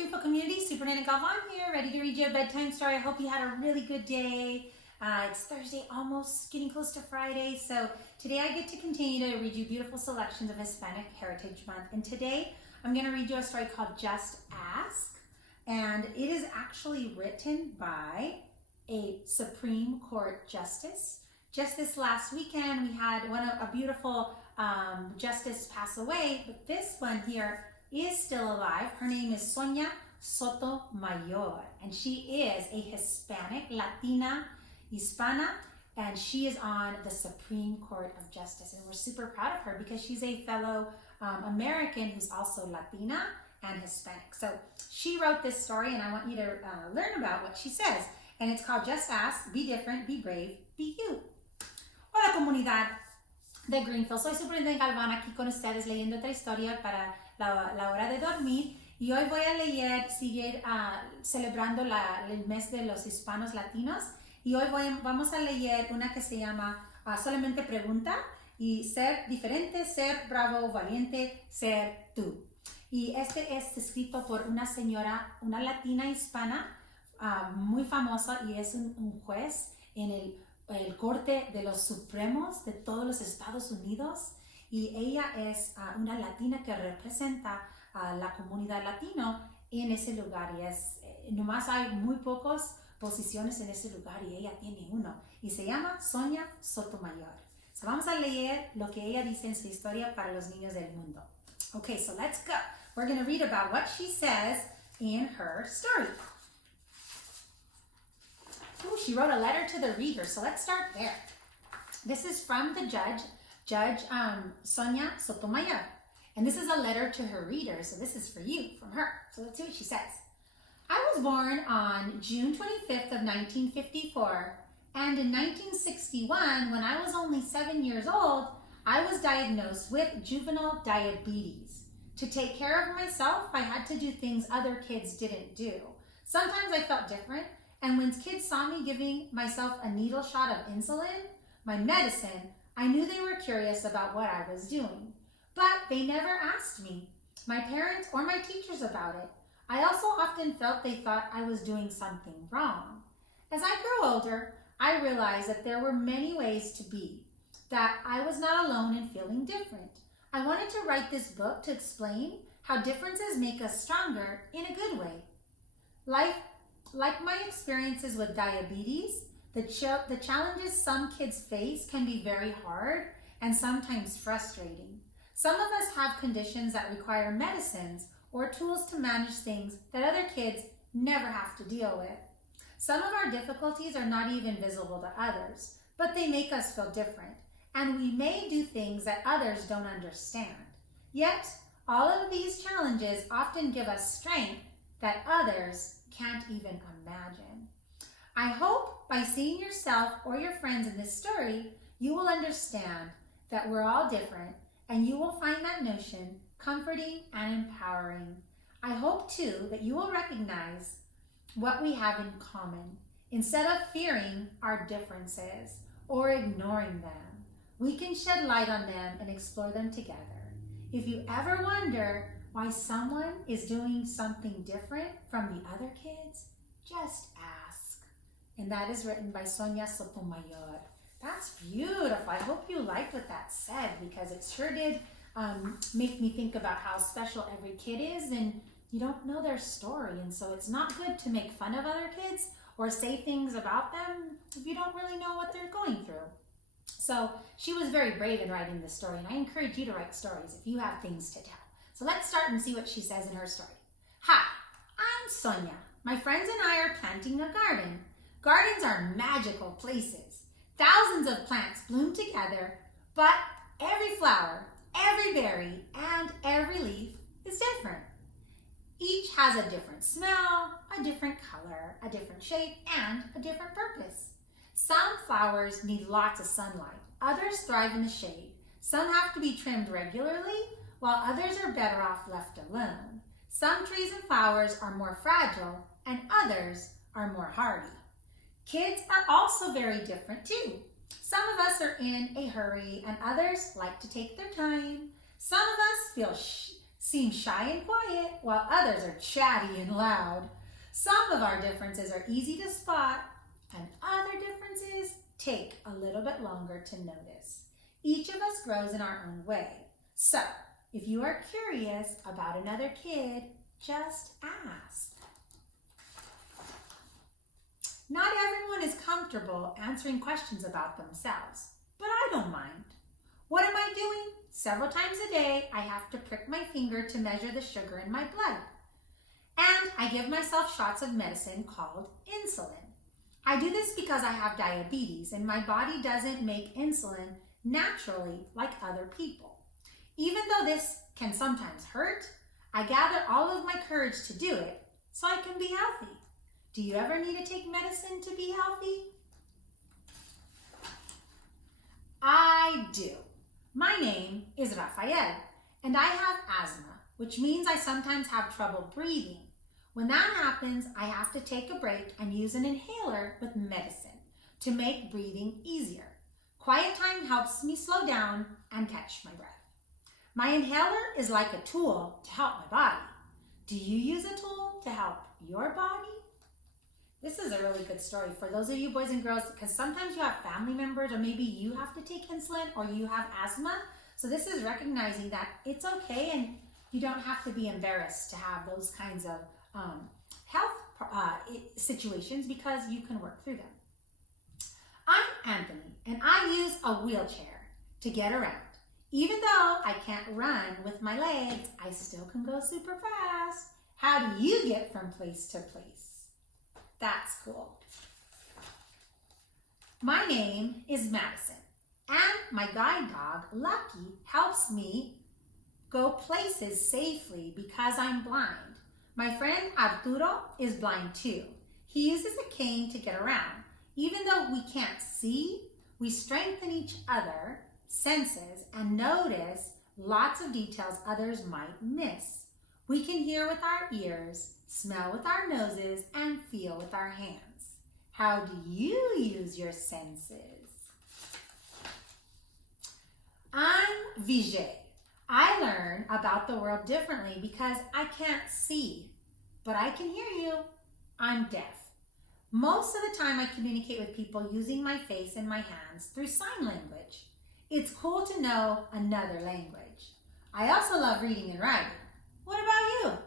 Greenfield community, Superintendent Galvan here, ready to read you a bedtime story. I hope you had a really good day. It's Thursday, almost getting close to Friday. So today I get to continue to read you beautiful selections of Hispanic Heritage Month. And today I'm going to read you a story called Just Ask. And it is actually written by a Supreme Court justice. Just this last weekend, we had a beautiful justice pass away, but this one here is still alive. Her name is Sonia Sotomayor, and she is a Hispanic, Latina, Hispana, and she is on the Supreme Court of Justice. And we're super proud of her because she's a fellow American who's also Latina and Hispanic. So she wrote this story, and I want you to learn about what she says. And it's called Just Ask, Be Different, Be Brave, Be You. Hola comunidad de Greenfield, soy Superintendente Galvan aquí con ustedes leyendo otra historia para la hora de dormir, y hoy voy a seguir celebrando el mes de los hispanos latinos, y hoy vamos a leer una que se llama Solamente Pregunta, y ser diferente, ser bravo, valiente, ser tú. Y este es escrito por una señora, una latina hispana muy famosa, y es un juez en el Corte de los Supremos de todos los Estados Unidos, y ella es una latina que representa a la comunidad latino en ese lugar, y nomás hay muy pocas posiciones en ese lugar y ella tiene uno, y se llama Sonia Sotomayor. So vamos a leer lo que ella dice en su historia para los niños del mundo. Okay, so let's go. We're going to read about what she says in her story. Ooh, she wrote a letter to the reader, so let's start there. This is from the Judge Sonia Sotomayor, and this is a letter to her reader, so this is for you, from her. So let's see what she says. I was born on June 25th of 1954, and in 1961, when I was only 7 years old, I was diagnosed with juvenile diabetes. To take care of myself, I had to do things other kids didn't do. Sometimes I felt different, and when kids saw me giving myself a needle shot of insulin, my medicine, I knew they were curious about what I was doing. But they never asked me, my parents or my teachers, about it. I also often felt they thought I was doing something wrong. As I grew older, I realized that there were many ways to be, that I was not alone in feeling different. I wanted to write this book to explain how differences make us stronger in a good way. Like my experiences with diabetes, the challenges some kids face can be very hard and sometimes frustrating. Some of us have conditions that require medicines or tools to manage things that other kids never have to deal with. Some of our difficulties are not even visible to others, but they make us feel different, and we may do things that others don't understand. Yet, all of these challenges often give us strength that others can't even imagine. I hope by seeing yourself or your friends in this story, you will understand that we're all different, and you will find that notion comforting and empowering. I hope too that you will recognize what we have in common. Instead of fearing our differences or ignoring them, we can shed light on them and explore them together. If you ever wonder why someone is doing something different from the other kids, just ask. And that is written by Sonia Sotomayor. That's beautiful. I hope you liked what that said, because it sure did make me think about how special every kid is, and you don't know their story, and so it's not good to make fun of other kids or say things about them if you don't really know what they're going through. So she was very brave in writing this story, and I encourage you to write stories if you have things to tell. So let's start and see what she says in her story. Hi, I'm Sonia. My friends and I are planting a garden. Gardens are magical places. Thousands of plants bloom together, but every flower, every berry, and every leaf is different. Each has a different smell, a different color, a different shape, and a different purpose. Some flowers need lots of sunlight. Others thrive in the shade. Some have to be trimmed regularly, while others are better off left alone. Some trees and flowers are more fragile, and others are more hardy. Kids are also very different too. Some of us are in a hurry, and others like to take their time. Some of us seem shy and quiet, while others are chatty and loud. Some of our differences are easy to spot, and other differences take a little bit longer to notice. Each of us grows in our own way. So, if you are curious about another kid, just ask. Not everyone is comfortable answering questions about themselves, but I don't mind. What am I doing? Several times a day, I have to prick my finger to measure the sugar in my blood. And I give myself shots of medicine called insulin. I do this because I have diabetes and my body doesn't make insulin naturally like other people. Even though this can sometimes hurt, I gather all of my courage to do it so I can be healthy. Do you ever need to take medicine to be healthy? I do. My name is Rafael, and I have asthma, which means I sometimes have trouble breathing. When that happens, I have to take a break and use an inhaler with medicine to make breathing easier. Quiet time helps me slow down and catch my breath. My inhaler is like a tool to help my body. Do you use a tool to help your body? This is a really good story for those of you boys and girls, because sometimes you have family members or maybe you have to take insulin or you have asthma. So this is recognizing that it's okay and you don't have to be embarrassed to have those kinds of health situations because you can work through them. I'm Anthony and I use a wheelchair to get around. Even though I can't run with my legs, I still can go super fast. How do you get from place to place? That's cool. My name is Madison, and my guide dog, Lucky, helps me go places safely because I'm blind. My friend Arturo is blind too. He uses a cane to get around. Even though we can't see, we strengthen each other's senses and notice lots of details others might miss. We can hear with our ears, smell with our noses, and feel with our hands. How do you use your senses? I'm Vijay. I learn about the world differently because I can't see, but I can hear you. I'm deaf. Most of the time I communicate with people using my face and my hands through sign language. It's cool to know another language. I also love reading and writing. What about you?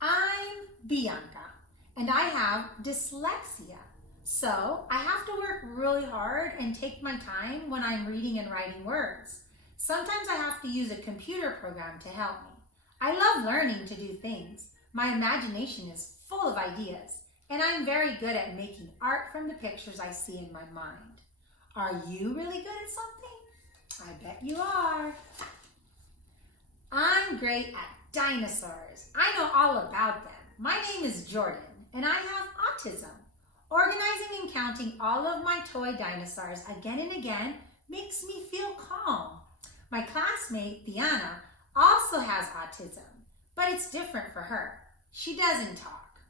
I'm Bianca, and I have dyslexia. So I have to work really hard and take my time when I'm reading and writing words. Sometimes I have to use a computer program to help me. I love learning to do things. My imagination is full of ideas, and I'm very good at making art from the pictures I see in my mind. Are you really good at something? I bet you are. I'm great at dinosaurs. I know all about them. My name is Jordan, and I have autism. Organizing and counting all of my toy dinosaurs again and again makes me feel calm. My classmate, Diana, also has autism, but it's different for her. She doesn't talk,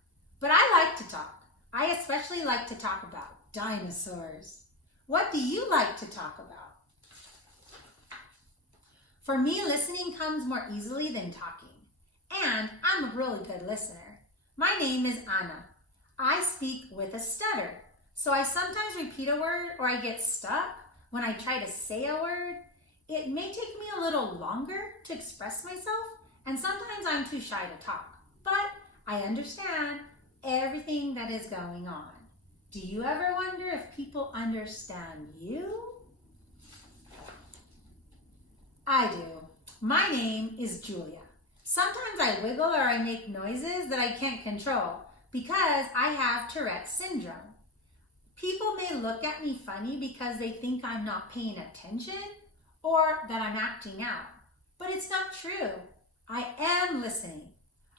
but I like to talk. I especially like to talk about dinosaurs. What do you like to talk about? For me, listening comes more easily than talking, and I'm a really good listener. My name is Anna. I speak with a stutter, so I sometimes repeat a word or I get stuck when I try to say a word. It may take me a little longer to express myself, and sometimes I'm too shy to talk, but I understand everything that is going on. Do you ever wonder if people understand you? I do. My name is Julia. Sometimes I wiggle or I make noises that I can't control because I have Tourette's syndrome. People may look at me funny because they think I'm not paying attention or that I'm acting out, but it's not true. I am listening.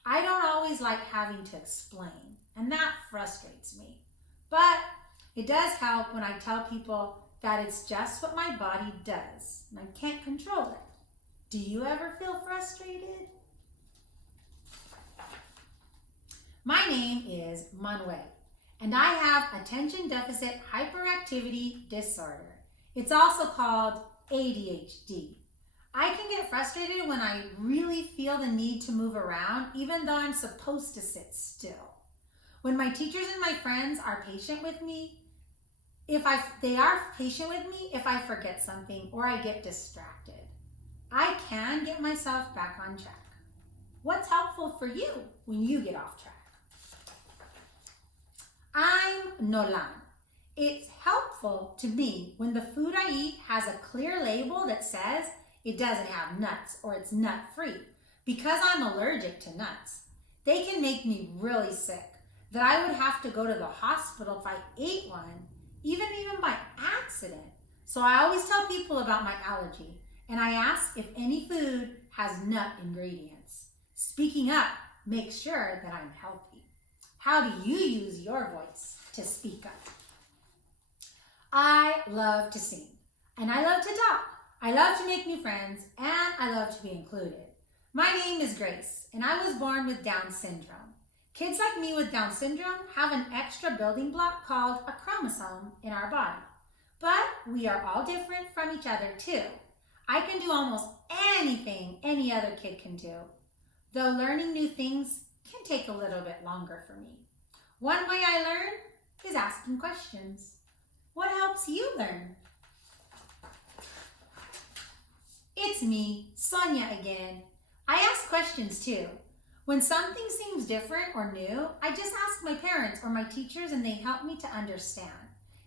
I don't always like having to explain, and that frustrates me. But it does help when I tell people that it's just what my body does, and I can't control it. Do you ever feel frustrated? My name is Manuel, and I have attention deficit hyperactivity disorder. It's also called ADHD. I can get frustrated when I really feel the need to move around, even though I'm supposed to sit still. When my teachers and my friends are patient with me, if I forget something or I get distracted, I can get myself back on track. What's helpful for you when you get off track? I'm Nolan. It's helpful to me when the food I eat has a clear label that says it doesn't have nuts or it's nut-free, because I'm allergic to nuts. They can make me really sick that I would have to go to the hospital if I ate one, even by accident. So I always tell people about my allergy, and I ask if any food has nut ingredients. Speaking up makes sure that I'm healthy. How do you use your voice to speak up? I love to sing, and I love to talk. I love to make new friends, and I love to be included. My name is Grace, and I was born with Down syndrome. Kids like me with Down syndrome have an extra building block called a chromosome in our body. But we are all different from each other too. I can do almost anything any other kid can do, though learning new things can take a little bit longer for me. One way I learn is asking questions. What helps you learn? It's me, Sonia again. I ask questions too. When something seems different or new, I just ask my parents or my teachers and they help me to understand,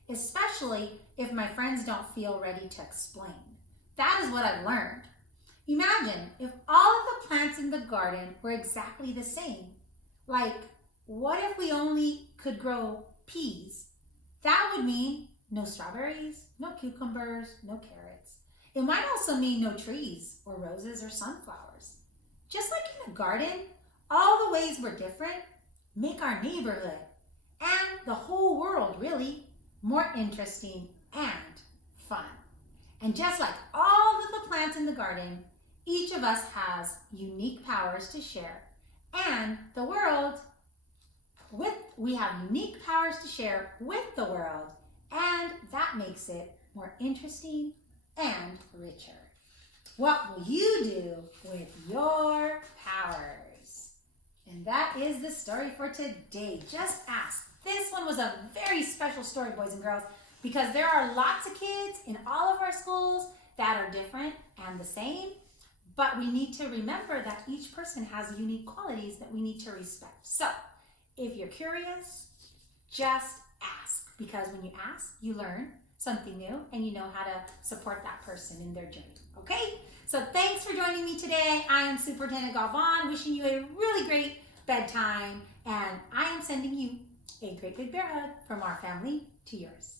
especially if my friends don't feel ready to explain. That is what I've learned. Imagine if all of the plants in the garden were exactly the same. Like, what if we only could grow peas? That would mean no strawberries, no cucumbers, no carrots. It might also mean no trees or roses or sunflowers. Just like in a garden, all the ways we're different make our neighborhood and the whole world really more interesting and fun. And just like all of the plants in the garden, each of us has unique powers to share. And we have unique powers to share with the world, and that makes it more interesting and richer. What will you do with your powers? And that is the story for today. Just ask. This one was a very special story, boys and girls, because there are lots of kids in all of our schools that are different and the same, but we need to remember that each person has unique qualities that we need to respect. So if you're curious, just ask, because when you ask, you learn something new and you know how to support that person in their journey. Okay? So thanks for joining me today. I am Superintendent Galvan, wishing you a really great bedtime, and I am sending you a great big bear hug from our family to yours.